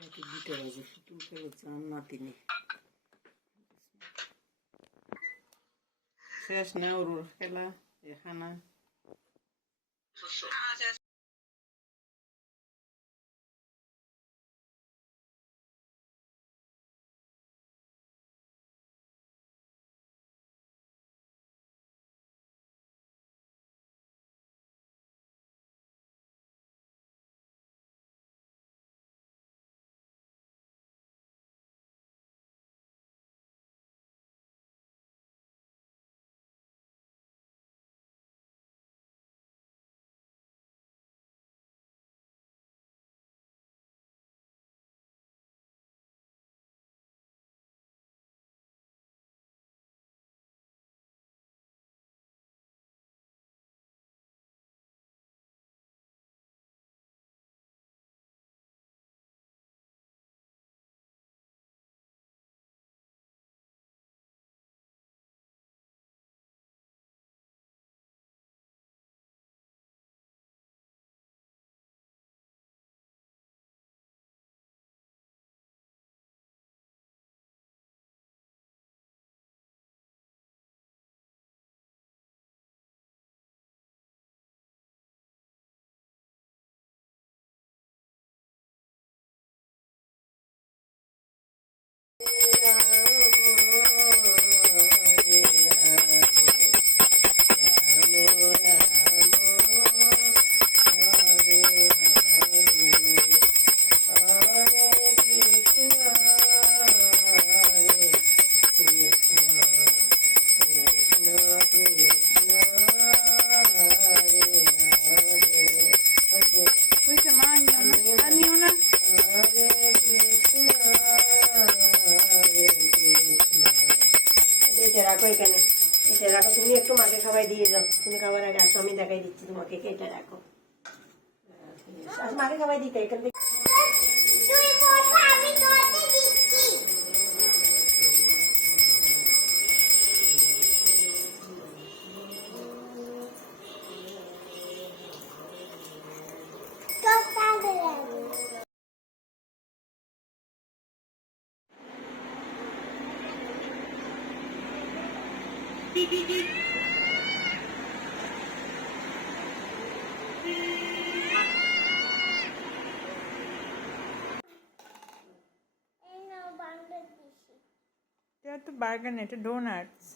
রাতে 2টা বাজে পুতুল খেলেছে আমার নাতিনি। শেষ না ওর খেলা এখানা। রাখো এখানে, এটা রাখো। তুমি একটু মাকে খাবার দিয়ে যাও, তুমি খাবার আগে আসো, আমি দেখাই দিচ্ছি তোমাকে। এটা রাখো, মাকে খাবার দিতে এখান থেকে। এটা তো বার্গার না, এটা ডোনাটস।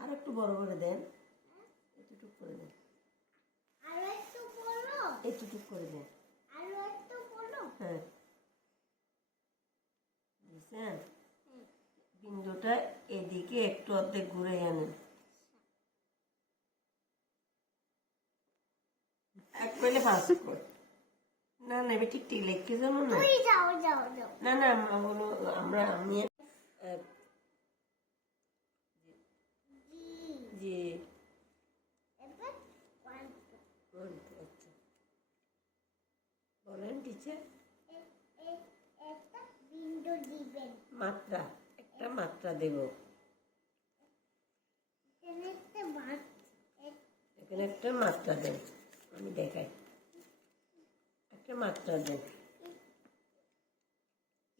আর একটু বড় করে দেন, এতটুক করে দেন, এতটুক করে দেন। হ্যাঁ, বুঝছেন? বিন্দুটা এদিকে একটু অর্ধেক ঘুরে আনেন। এক পেলে 5 করে না না, এবার ঠিক ঠিক লিখতে যাবো না। না না, আমরা আমি জি বলেন টিচার। মাত্রা, একটা মাত্রা দেব এখানে, একটা মাত্রা দেন, আমি দেখাই। একটা মাত্রা দেন,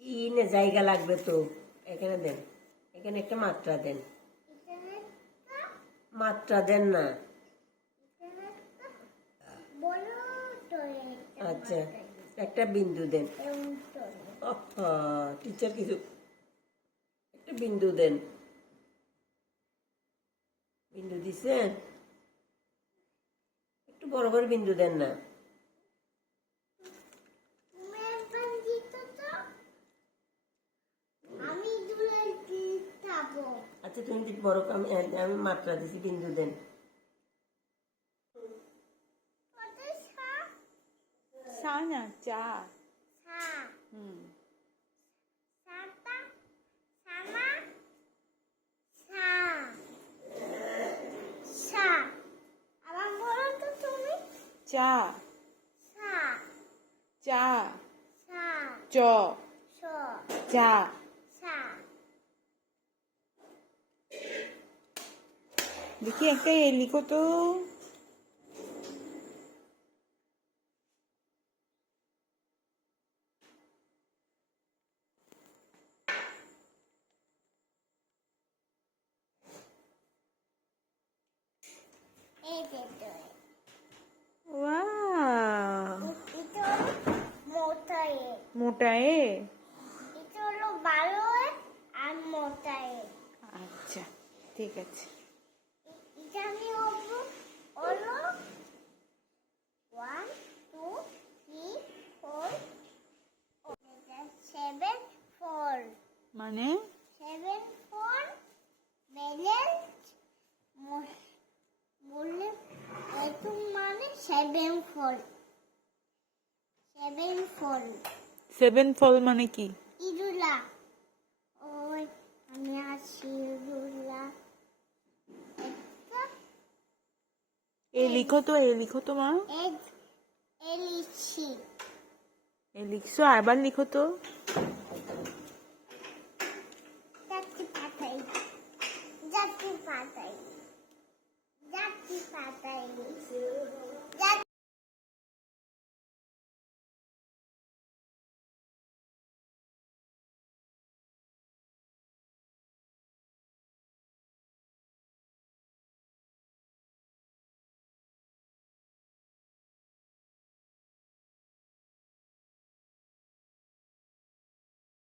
ইনে জায়গা লাগবে তো, এখানে দেন, এখানে একটা মাত্রা দেন। মাত্রা দেন না। আচ্ছা, একটা বিন্দু দেন। টিচার কিছু, একটা বিন্দু দেন। বিন্দু দিছেন, একটু বড় করে বিন্দু দেন না। আচ্ছা, তুমি বড়, আমি মাত্রা দিছি, বিন্দু দেন। সানা চা। চা চা চ চা দেখি একটা এ লিখো তো। ওয়াও, মোটা এ। আচ্ছা ঠিক আছে। মানে সেভেন ফল মানে কি? ইদুলা ওই আমি আছি ইদুলা এ লিখো তো, এ লিখো তো মা। এলিছি এ লিখছো, আবার লিখো তো।